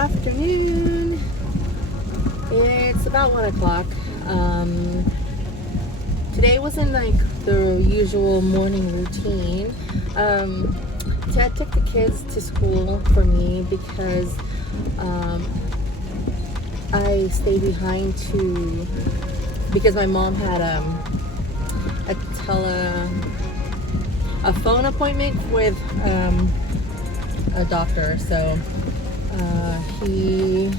afternoon. It's about 1 o'clock. Today wasn't like the usual morning routine. I took the kids to school for me because I stayed behind because my mom had a phone appointment with a doctor, so he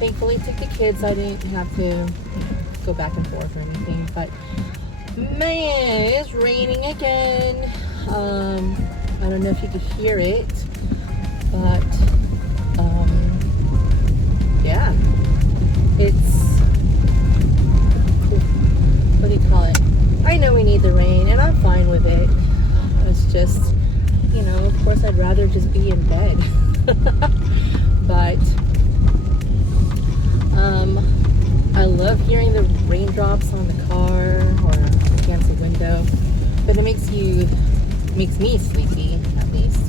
thankfully took the kids. I didn't have to go back and forth or anything, but man, it's raining again. I don't know if you could hear it, but yeah, it's, what do you call it? I know we need the rain and I'm fine with it. It's just, you know, of course I'd rather just be in bed. But I love hearing the raindrops on the car or against the window, but it makes me sleepy at least.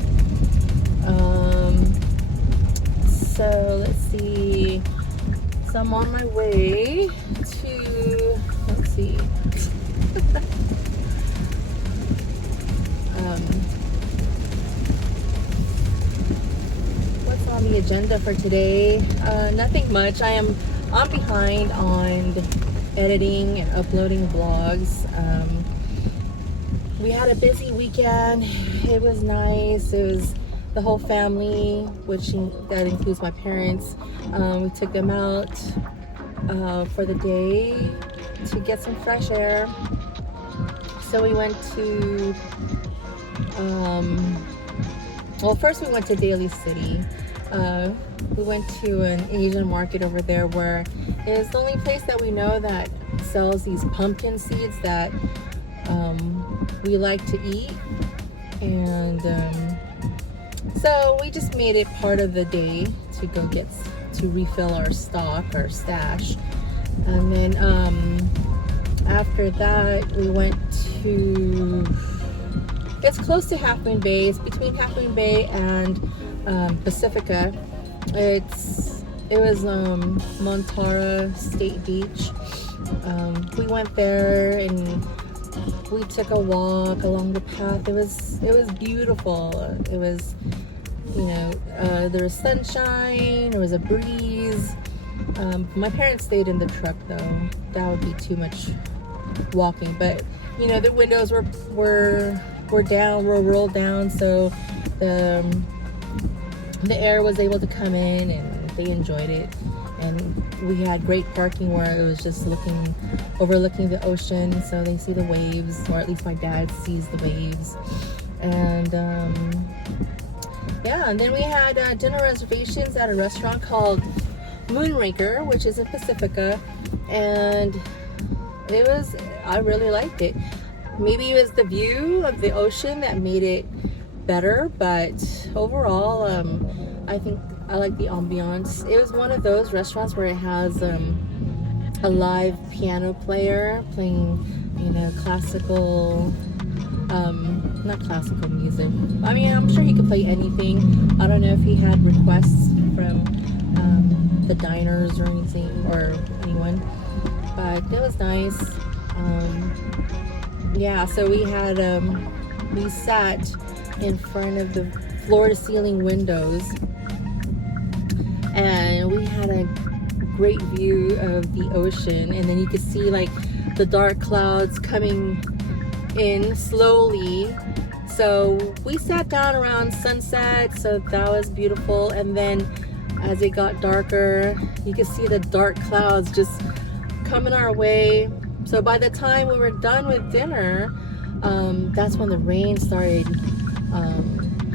So let's see. So I'm on my way to, let's see. What's on the agenda for today? Nothing much. I'm behind on editing and uploading vlogs. We had a busy weekend. It was nice. It was the whole family, that includes my parents. We took them out for the day to get some fresh air. So we went to, well, first we went to Daly City. We went to an Asian market over there where it's the only place that we know that sells these pumpkin seeds that we like to eat. And so we just made it part of the day to go to refill our stash. And then after that we went to, it's close to Half Moon Bay. It's between Half Moon Bay and Pacifica. It was Montara State Beach. We went there and we took a walk along the path. It was beautiful. It was, you know, there was sunshine, there was a breeze. My parents stayed in the truck though. That would be too much walking, but you know, the windows were rolled down, so the air was able to come in and they enjoyed it. And we had great parking where it was just overlooking the ocean, so they see the waves, or at least my dad sees the waves. And yeah, and then we had dinner reservations at a restaurant called Moonraker, which is in Pacifica, and I really liked it. Maybe it was the view of the ocean that made it better, but overall I think I like the ambiance. It was one of those restaurants where it has a live piano player playing, you know, classical, not classical music. I mean, I'm sure he could play anything. I don't know if he had requests from the diners or anything, or anyone, but it was nice. Yeah, so we had we sat in front of the floor-to-ceiling windows, and we had a great view of the ocean, and then you could see like the dark clouds coming in slowly. So we sat down around sunset, so that was beautiful. And then as it got darker, you could see the dark clouds just coming our way. So by the time we were done with dinner, that's when the rain started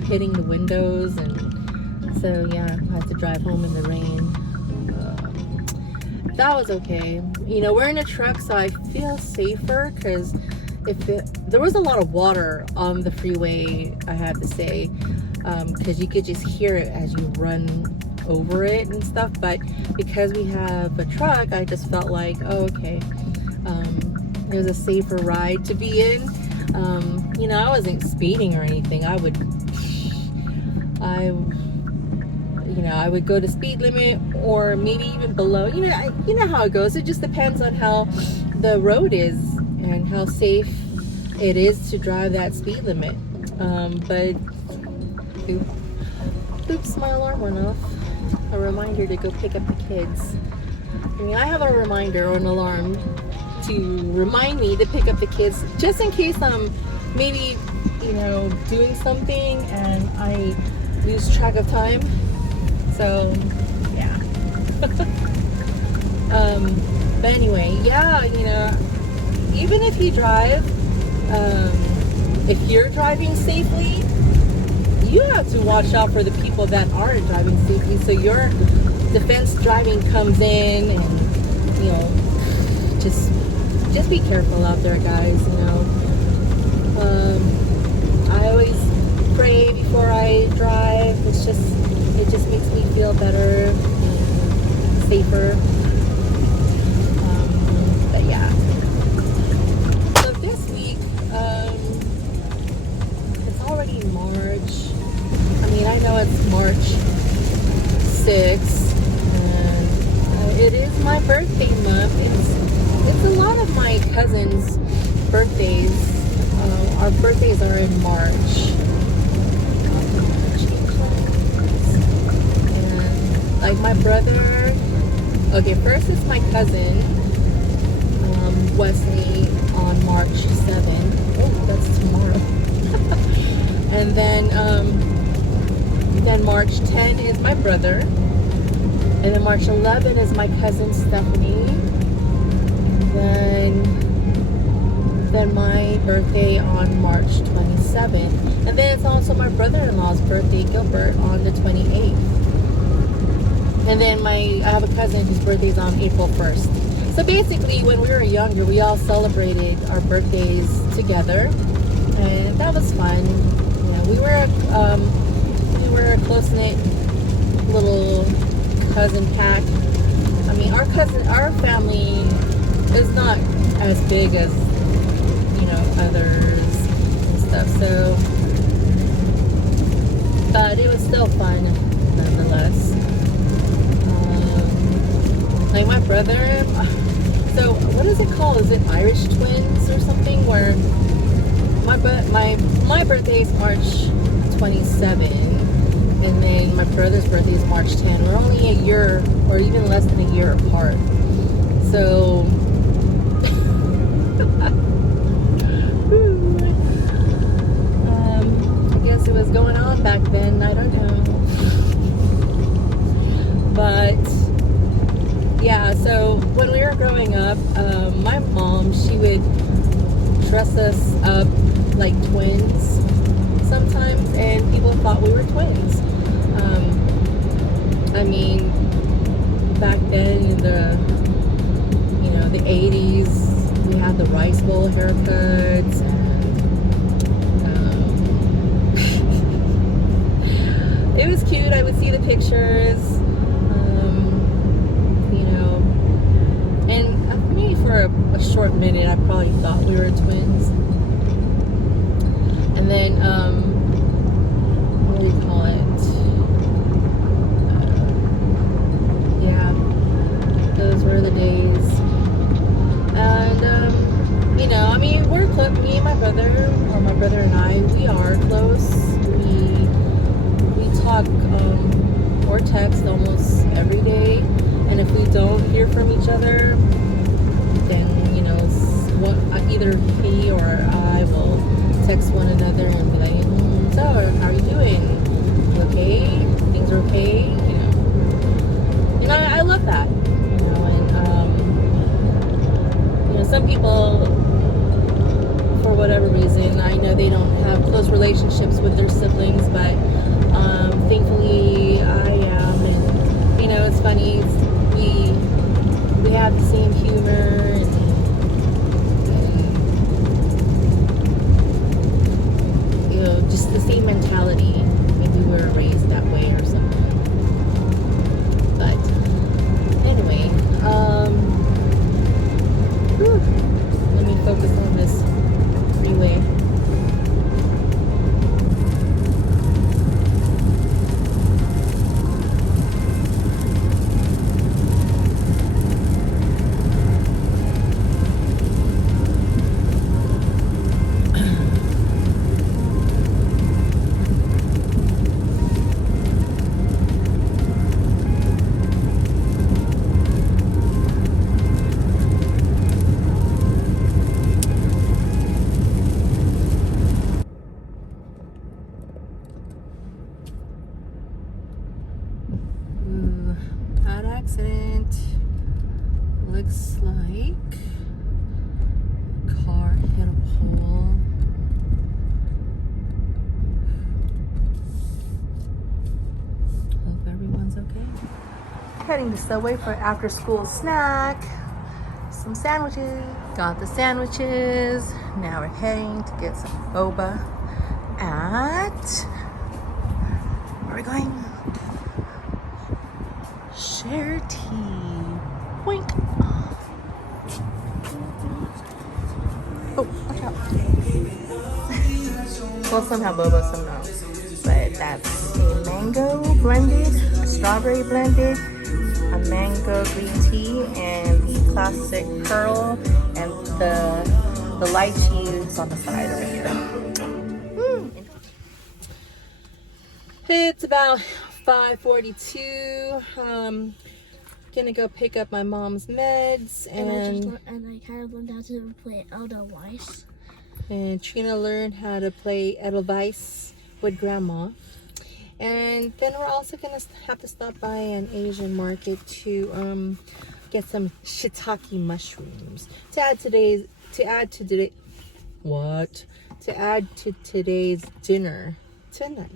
hitting the windows, and so yeah, I had to drive home in the rain. That was okay. You know, we're in a truck, so I feel safer, because there was a lot of water on the freeway, I have to say, because you could just hear it as you run over it and stuff. But because we have a truck, I just felt like, oh, okay, it was a safer ride to be in. You know, I wasn't speeding or anything. I would go to speed limit or maybe even below. You know how it goes. It just depends on how the road is and how safe it is to drive that speed limit. But oops, my alarm went off. A reminder to go pick up the kids. I have a reminder or an alarm to remind me to pick up the kids, just in case I'm maybe, doing something and I lose track of time. So, yeah. But anyway, yeah, even if you drive, if you're driving safely, you have to watch out for the people that aren't driving safely. So your defense driving comes in, and just be careful out there, guys. I always pray before I drive. It just makes me feel better and safer. But yeah. So this week, it's already March. I know it's March 6th, and it is my birthday month. It's a lot of my cousins' birthdays. Our birthdays are in March. And like my brother, okay, first is my cousin, Wesley, on March 7th. Oh, that's tomorrow. And then March 10 is my brother. And then March 11 is my cousin Stephanie. Then my birthday on March 27th. And then it's also my brother-in-law's birthday, Gilbert, on the 28th. And then I have a cousin whose birthday is on April 1st. So basically, when we were younger, we all celebrated our birthdays together. And that was fun. We were a close-knit little cousin pack. Our family is not as big as others and stuff. So, but it was still fun nonetheless. Like my brother. So what is it called? Is it Irish twins or something? Where my birthday is March 27, and then my brother's birthday is March 10. We're only a year, or even less than a year apart. So, I guess it was going on back then. I don't know. But, yeah, so when we were growing up, my mom, she would dress us up like twins sometimes, and people thought we were twins. Back then in the 80s, we had the rice bowl haircuts, and it was cute. I would see the pictures, and maybe for a short minute I probably thought we were twins. And then what do we call it? Those were the days. And we're close. Me and my brother, or my brother and I, we are close. We talk or text almost every day, and if we don't hear from each other, then either he or I will text one another and be like, so how are you doing? You okay? Things are okay? I love that. Some people, for whatever reason, I know they don't have close relationships with their siblings, but thankfully I am, and it's funny. We have the same humor, and just the same mentality. accident. Looks like car hit a pole. Hope everyone's okay. Heading to Subway for after school snack. Some sandwiches. Got the sandwiches. Now we're heading to get some boba at, where are we going? Sharetea. Wink. Oh, watch out. Well, some have boba, some don't. But that's a mango blended, a strawberry blended, a mango green tea, and the classic pearl, and the lychee is on the side over here. It's about 5:42. Gonna go pick up my mom's meds, and I kind of learned how to play Edelweiss. And Trina learned how to play Edelweiss with Grandma. And then we're also gonna have to stop by an Asian market to get some shiitake mushrooms to add to today's dinner tonight.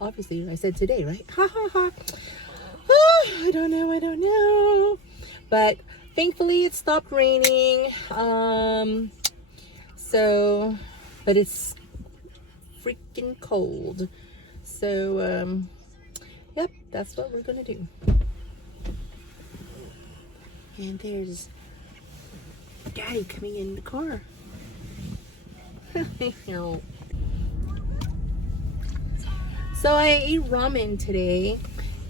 Obviously, I said today, right? Ha ha ha. Oh, I don't know. But thankfully, it stopped raining. But it's freaking cold. So, yep, that's what we're gonna do. And there's Daddy coming in the car. So I ate ramen today,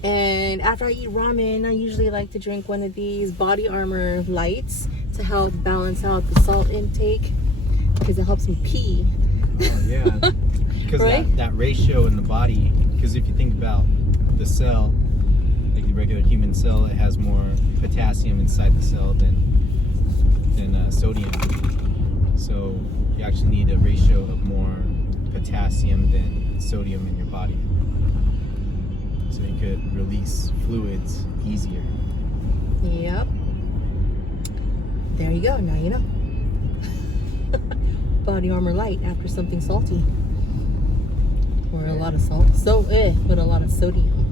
and after I eat ramen, I usually like to drink one of these Body Armor Lytes to help balance out the salt intake, because it helps me pee. Oh yeah, because right? that ratio in the body, because if you think about the cell, like the regular human cell, it has more potassium inside the cell than sodium. So you actually need a ratio of more potassium than sodium in your body, so you could release fluids easier. Yep. There you go. Now you know. Body Armor Lyte after something salty, or a lot of salt. With a lot of sodium.